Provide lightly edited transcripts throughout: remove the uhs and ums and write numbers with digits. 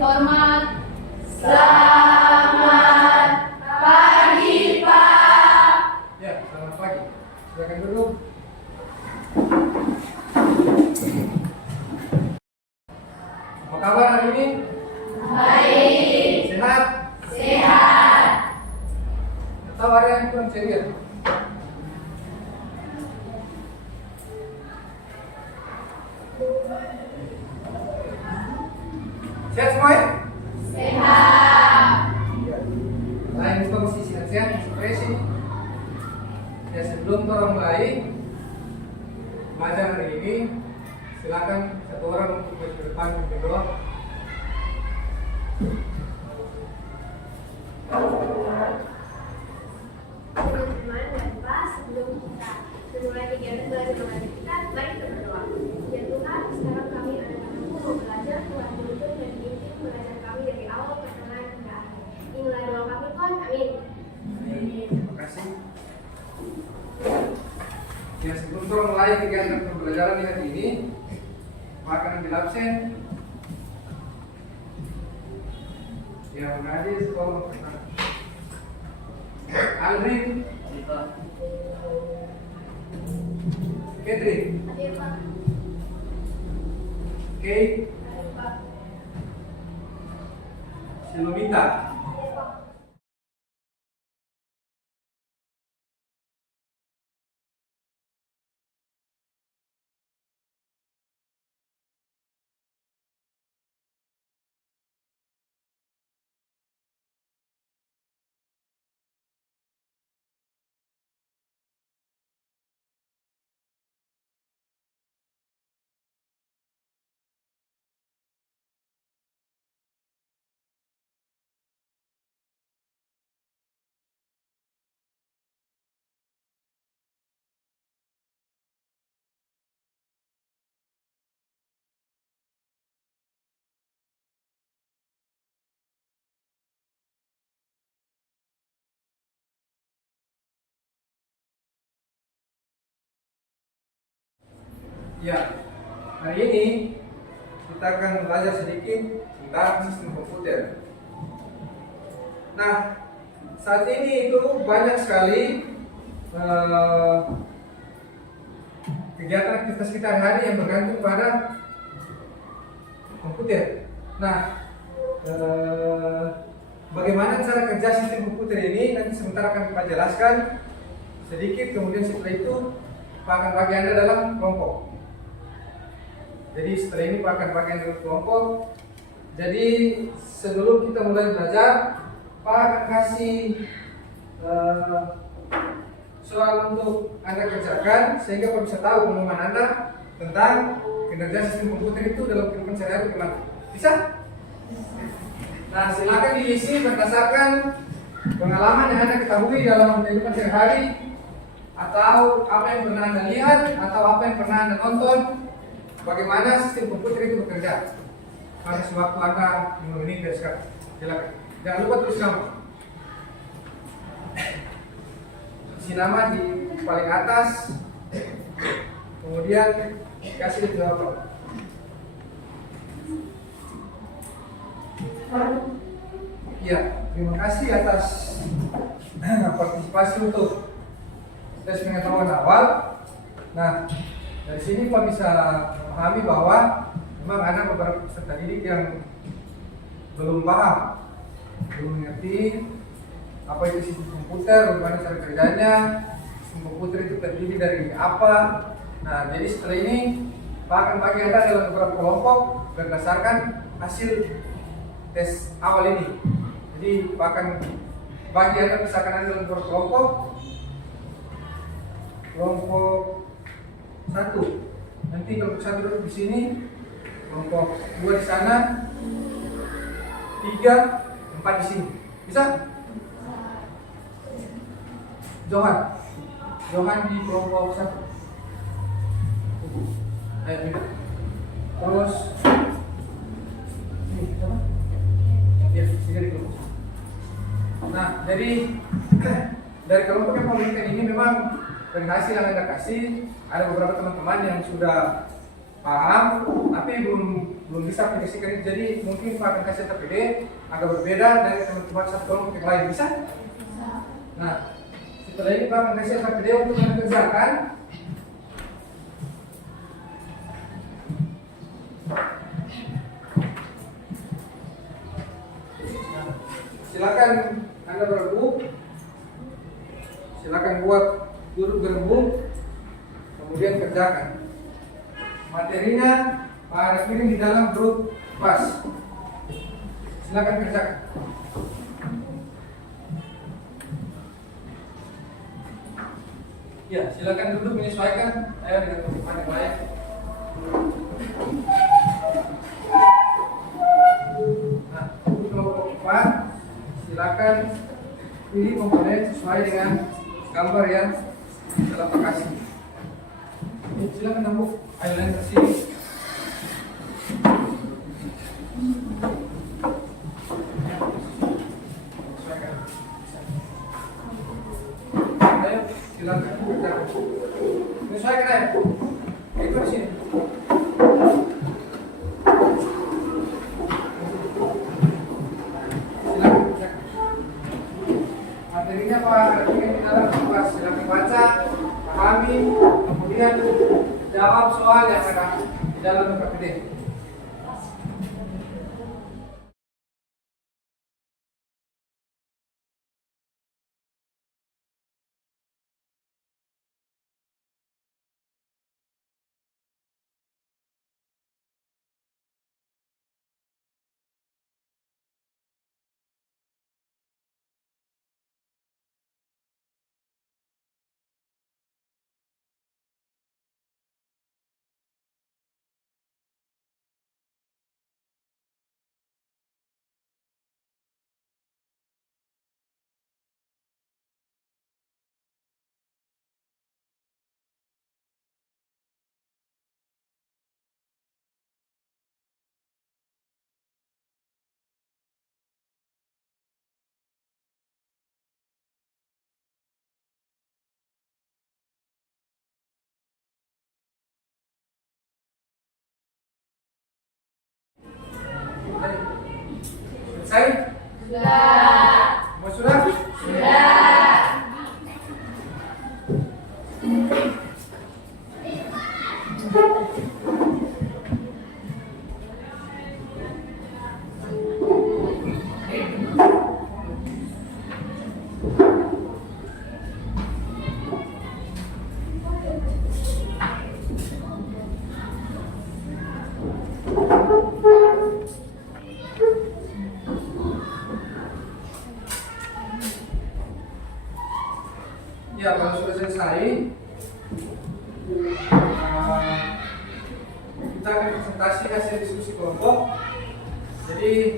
hormat. Selamat pagi, Pak. Ya, selamat pagi. Silakan duduk. Apa kabar hari ini? Baik. Sehat? Sehat. Atau ada yang kurang ceria? Sehat semua ya? Sehat. Ya. Lain kondisi sehat-sehat, ekspresi. Ya, sebelum orang mulai mengajar hari ini, silakan satu orang untuk ke depan berdoa. Teman-teman dan Pak, sebelum kita memulai kegiatan belajar mengajar kita, mari kita berdoa. Ya Tuhan, sekarang kami anak-anakmu mau belajar, Tuhan menuntun dan bimbing mengajar kami dari awal pertengahan hingga akhir. Inilah doa kami Tuhan, amin. Terima kasih. Ya, sebelum kita mulai kegiatan pembelajaran hari ini, Pak akan ambil absen. Ya, mengaji sekolah pertama. Alvin, Catherine, Amin Pak. Kate, Amin Pak. Silomita. Amin Pak. Ya, hari ini kita akan belajar sedikit tentang sistem komputer. Nah, saat ini itu banyak sekali kegiatan aktivitas kita hari-hari yang bergantung pada komputer. Nah, bagaimana cara kerja sistem komputer ini nanti sebentar akan Pak jelaskan sedikit, kemudian setelah itu Pak akan bagi Anda dalam kelompok. Jadi setelah ini Pak akan bagi Anda dalam kelompok. Jadi sebelum kita mulai belajar, Pak akan kasih soal untuk Anda kerjakan sehingga Pak bisa tahu pemahaman Anda tentang kinerja sistem komputer itu dalam kehidupan sehari-hari bagaimana. Bisa? Nah, silakan diisi berdasarkan pengalaman yang Anda ketahui dalam kehidupan sehari-hari, atau apa yang pernah Anda lihat, atau apa yang pernah Anda nonton, bagaimana sistem komputer itu bekerja. Pada sewaktu Anda menunggu dari sekarang, silakan. Jangan lupa tulis nama. Isi nama di paling atas, kemudian kasih jawaban. Ya, terima kasih atas partisipasi untuk tes pengetahuan awal. Nah, dari sini Pak bisa memahami bahwa memang ada beberapa peserta didik yang belum paham, belum mengerti apa itu sistem komputer, bagaimana cara kerjanya, sistem komputer itu terdiri dari apa. Nah, jadi setelah ini Pak akan bagi Anda dalam beberapa kelompok berdasarkan hasil tes awal ini. Jadi Pak akan bagi Anda, misalkan Anda dalam beberapa kelompok. Kelompok 1, nanti kelompok 1 duduk di sini, kelompok 2 di sana, 3, 4 di sini. Bisa? Johan di kelompok 1. Ayo pindah. Terus ini apa? Ya, sini di kelompok. Nah, jadi dari kelompok yang pemilikan ini memang dari hasil yang Anda kasih, ada beberapa teman-teman yang sudah paham, tapi belum belum bisa prediksikan itu. Jadi mungkin Pak akan kasih TPD agak berbeda dari teman-teman satu kelompok yang lain, bisa? Nah, setelah ini Pak akan kasih TPD untuk mengerjakan. Nah, silakan Anda berembuk, silakan buat duduk berembuk, kemudian kerjakan. Materinya Pak ada kirim di dalam grup pas. Silakan kerjakan. Ya, silakan duduk menyesuaikan dengan tempat yang lain. Nah, untuk kelompok 4, silakan pilih komponen sesuai dengan gambar yang telah Pak kasih. Silakan nambah highlight ke sini. Ayo, silakan kerjakan. Menyesuaikan aja. Ikut sini. Silakan kerjakan. Materinya Pak ingin di dalam kelas, silakan baca, pahami, kemudian jawab soal yang ada di dalam PPD. Selesai? Sudah. Semua sudah? Sudah. Ya, kalau sudah selesai, kita akan presentasi hasil diskusi kelompok. Jadi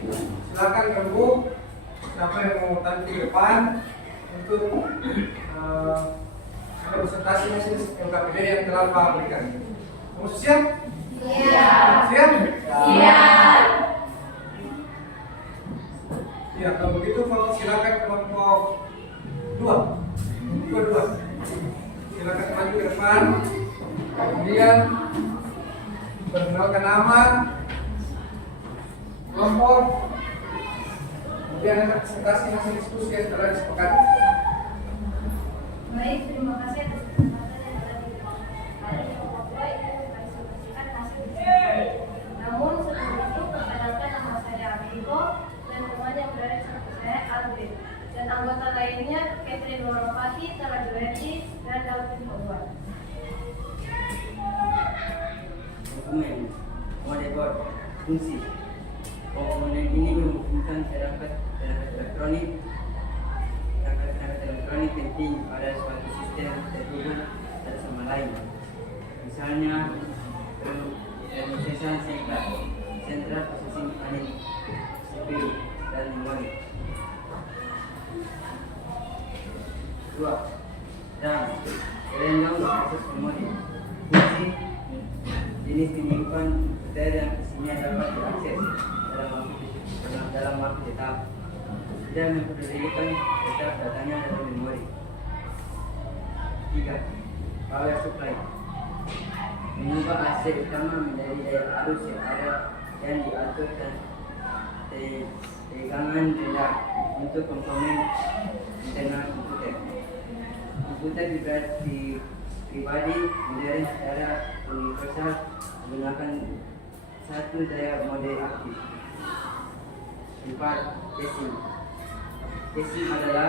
silakan gabung siapa yang mau tampil di depan untuk presentasi hasil LKPD yang telah Pak berikan. Kamu siap? Siap. Siap? Siap. Ya, kalau begitu silakan kelompok 2. Dua. Silakan maju ke depan. Kemudian perkenalkan nama, kelompok, kemudian ada presentasi hasil diskusi yang telah disepakati. Baik, terima kasih atas kesempatan yang telah diberikan. Hari ini kelompok baik untuk presentasikan hasil diskusi. Namun sebelum itu perkenalkan nama saya Abiko dan teman yang berada di samping saya Albert dan anggota lainnya Catherine Moropati, Tara Juretti, dan Alvin Howard. Dokumen monitor fungsi komponen ini memungkinkan perangkat elektronik penting pada suatu sistem terhubung satu sama lain, misalnya proses sentral processing unit CPU dan memori. 2. RAM random access memory, fungsi jenis penyimpan data yang isinya dapat diakses dalam waktu tetap dan memperdulikan tetap datanya dalam memori. 3. Power supply mengubah AC utama menjadi daya arus yang ada yang diatur dan tegangan rendah untuk komponen internal komputer. Komputer pribadi modern secara universal menggunakan satu daya model aktif. 4. Casing. Casing adalah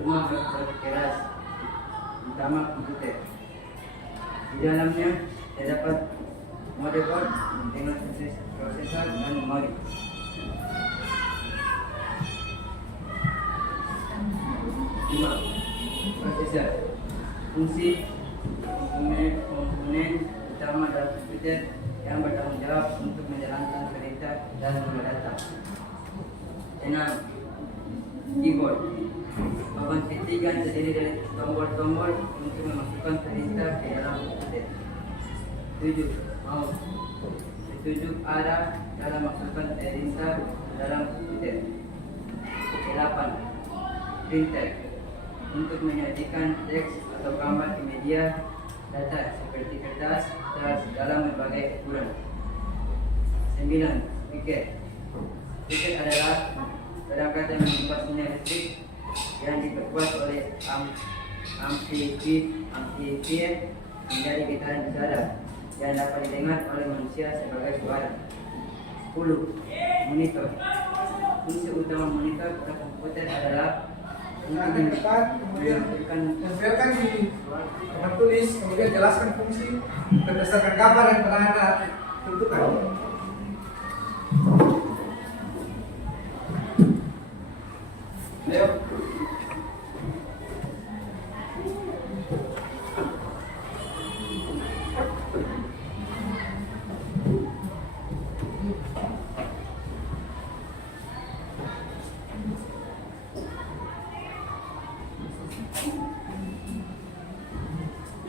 rumah berkeras utama komputer. Di dalamnya terdapat motherboard dengan prosesor dan memori. 5. Prosesor. Fungsi komponen utama dalam komputer yang bertanggung jawab untuk menjalankan perintah dan data. 6. Keyboard. Papan ketiga terdiri dari tombol-tombol untuk memasukkan perintah ke dalam komputer. 7. Mouse. Petunjuk arah dalam memasukkan perintah ke dalam komputer. 8. Printer. Untuk menyajikan teks atau gambar di media data seperti kertas dalam berbagai ukuran. 9. Speaker. Speaker adalah perangkat yang membuat sinyal listrik yang diperkuat oleh amplifier menjadi getaran udara yang dapat didengar oleh manusia sebagai suara. 10. Monitor. Fungsi utama monitor pada komputer adalah Akan tekan, kemudian tempelkan di papan tulis, kemudian jelaskan fungsi berdasarkan gambar yang pernah Anda tentukan. Ayo.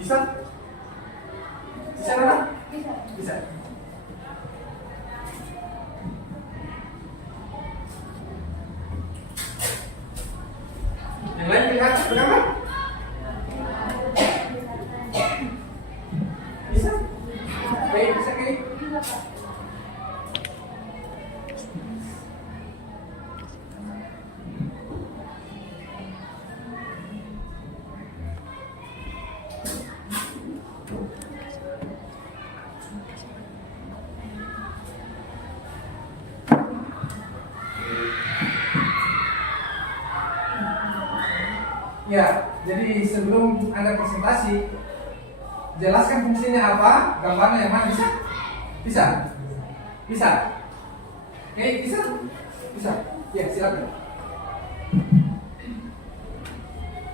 Bisa? Bisa mana? Bisa. Yang lain lihat berapa? Bisa? Baik, bisa kayak ya, jadi sebelum Anda presentasi, jelaskan fungsinya apa, gambarnya yang mana, bisa? Bisa? Bisa? Oke, bisa? Bisa? Ya, silakan.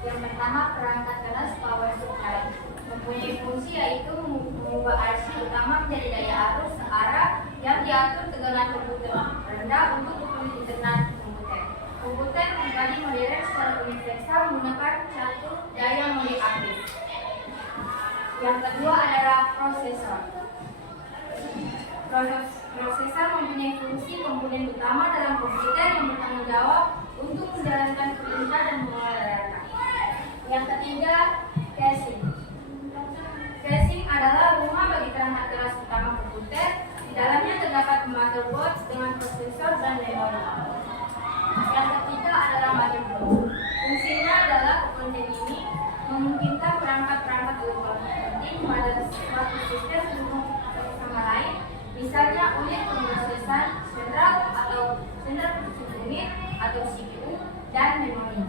Yang pertama, perangkat keras power supply mempunyai fungsi yaitu mengubah RC utama menjadi daya arus searah yang diatur tegangan komputer rendah untuk keperluan internet komputer. Komputer pribadi modern secara universal menggunakan satu daya model aktif. Yang kedua adalah prosesor. Prosesor mempunyai fungsi komponen utama dalam komputer yang bertanggung jawab untuk menjalankan perintah dan mengolah data. Yang ketiga, casing. Casing adalah rumah bagi perangkat keras utama komputer. Di dalamnya terdapat motherboard dengan prosesor dan memori. Yang ketiga adalah motherboard. Fungsinya adalah komponen ini memungkinkan perangkat-perangkat elektronik pada suatu sistem satu sama lain, misalnya unit pemrosesan sentral atau sentral processing unit atau CPU dan memori.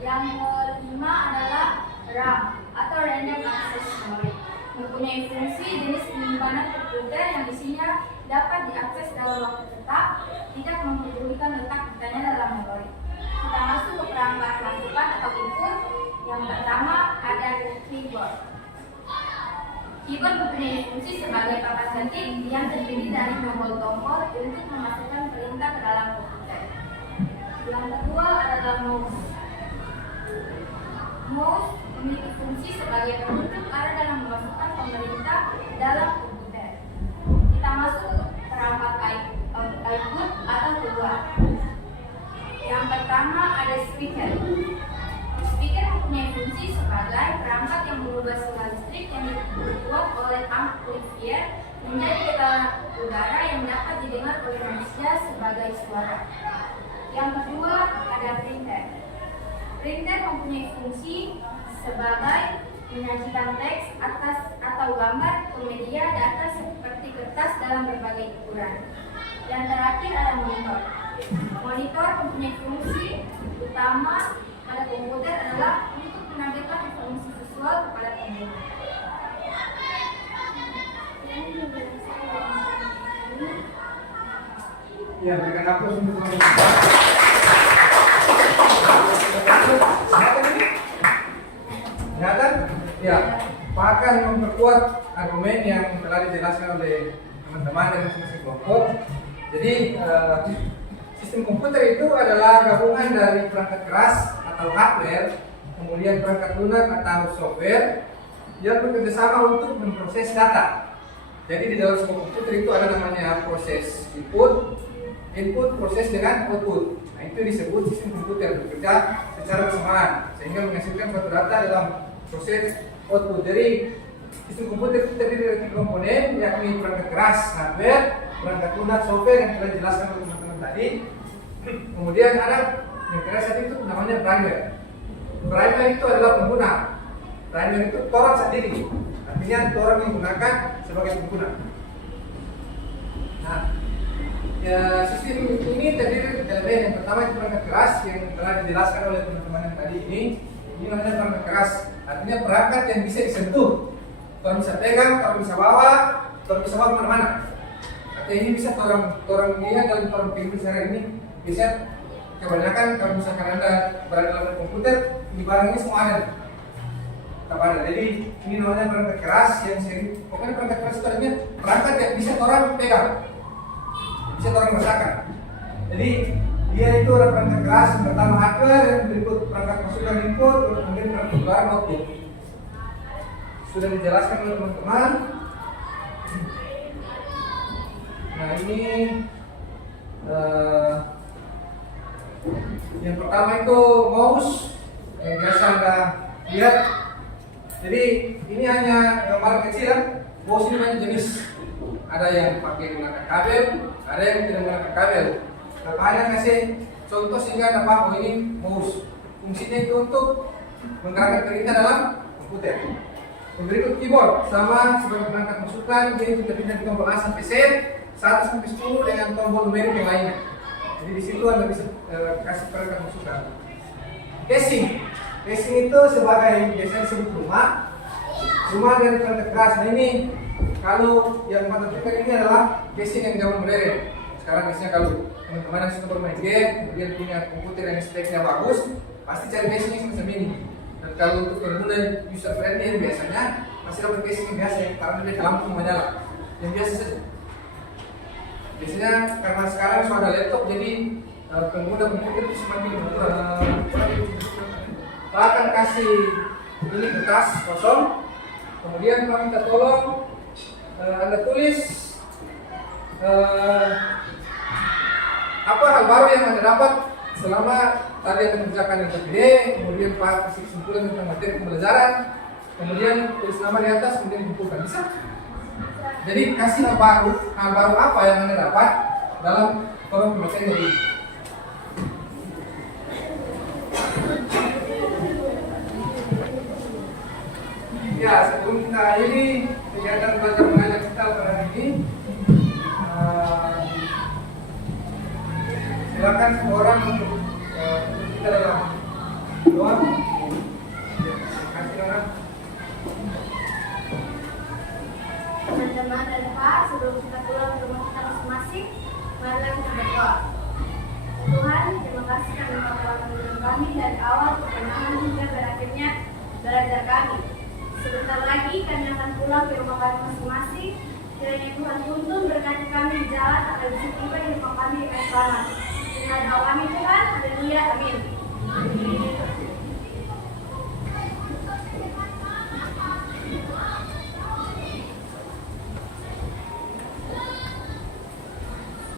Yang kelima adalah RAM atau Random Access Memory, mempunyai fungsi jenis penyimpanan komputer yang isinya dapat diakses dalam waktu tetap, tidak mempedulikan letak datanya dalam memori. Kita masuk ke perangkat masukan atau input. Yang pertama ada keyboard. Keyboard mempunyai fungsi sebagai papan ketik yang terdiri dari tombol-tombol untuk memasukkan perintah ke dalam komputer. Yang kedua adalah mouse. Mouse memiliki fungsi sebagai penunjuk arah dalam memasukkan pemerintah dalam komputer. Kita masuk ke perangkat input atau keluar. Yang pertama ada speaker. Speaker mempunyai fungsi sebagai perangkat yang mengubah sinyal listrik yang dibuat oleh amplifier menjadi udara yang dapat didengar oleh manusia sebagai suara. Yang kedua ada printer. Printer mempunyai fungsi sebagai menyajikan teks atas atau gambar ke media data seperti kertas dalam berbagai ukuran. Dan terakhir ada monitor. Monitor mempunyai fungsi utama pada komputer adalah untuk menampilkan informasi visual kepada pengguna. Ya, berikan hapus untuk teman-teman. Kelihatan? Ya, akan memperkuat argumen yang telah dijelaskan oleh teman-teman dari masing-masing kelompok. Jadi, sistem komputer itu adalah gabungan dari perangkat keras atau hardware, kemudian perangkat lunak atau software yang bekerja sama untuk memproses data. Jadi di dalam sebuah komputer itu ada namanya proses input, proses dengan output. Nah, itu disebut sistem komputer bekerja secara bersamaan sehingga menghasilkan suatu data dalam proses output. Jadi sistem komputer itu terdiri dari tiga komponen, yakni perangkat keras hardware, perangkat lunak software yang telah dijelaskan oleh teman-teman tadi. Kemudian ada yang keras itu namanya driver. Driver itu adalah pengguna. Driver itu orang sendiri, artinya orang yang menggunakan sebagai pengguna. Nah, ya, sistem ini terdiri dari elemen yang pertama itu perangkat keras yang telah dijelaskan oleh teman-teman yang tadi ini. Ini namanya perangkat keras, artinya perangkat yang bisa disentuh. Kalau bisa pegang, kalau bisa bawa, kalau bisa bawa kemana-mana. Artinya ini bisa orang lihat dalam orang pintu sekarang ini bisa kebanyakan kalau misalkan Anda berada dalam komputer, ini barang ini semua ada. Jadi ini namanya perangkat keras yang sering, pokoknya perangkat keras itu artinya perangkat yang bisa orang pegang, bisa orang rasakan. Jadi dia itu ada perangkat keras yang pertama hardware, yang berikut perangkat masukan input, kemudian perangkat keluar output. Sudah dijelaskan oleh teman-teman. Nah ini yang pertama itu mouse yang biasa Anda lihat. Jadi ini hanya gambar kecil ya. Mouse ini banyak jenis. Ada yang pakai menggunakan kabel, ada yang tidak menggunakan kabel. Nah, hanya kasih contoh sehingga Anda paham ini mouse. Fungsinya itu untuk menggerakkan perintah dalam komputer. Berikut keyboard sama sebagai perangkat masukan, dia juga pindah di tombol A sampai Z, 1 sampai 10 dengan tombol numerik yang lainnya. Jadi di situ Anda bisa kasih perangkat masukan. Casing itu sebagai biasanya disebut rumah dari perangkat keras. Nah ini kalau yang patut ini adalah casing yang zaman modern. Sekarang biasanya kalau teman-teman yang suka bermain game, kemudian punya komputer yang speknya bagus, pasti cari casing yang semacam ini. Dan kalau untuk pengguna user friendly biasanya masih dapat casing yang biasa karena dia lampu menyala, yang biasa saja. Biasanya karena sekarang sudah ada laptop, jadi pengguna komputer itu semakin akan kasih ini kertas kosong, kemudian kami minta tolong Anda tulis apa hal baru yang Anda dapat selama tadi Anda mengerjakan yang terpilih, kemudian kasih kesimpulan tentang materi pembelajaran, kemudian tulis nama di atas, kemudian dikumpulkan. Bisa? Jadi kasih hal baru apa yang Anda dapat dalam forum materi ini. Ya, sebelum kita akhiri kegiatan belajar mengajar kita pada hari ini, silakan semua orang untuk kita dalam doa. Terima kasih orang. Teman-teman dan Pak, sebelum kita pulang ke rumah kita masing-masing, marilah kita berdoa. Tuhan, terima kasih karena Kau telah menolong kami dari awal pertengahan hingga berakhirnya belajar kami. Sebentar lagi kami akan pulang ke rumah kami masing-masing. Kiranya Tuhan tuntun berkati kami di jalan agar bisa tiba di rumah kami dengan selamat. Dengan doa kami Tuhan, haleluya, amin.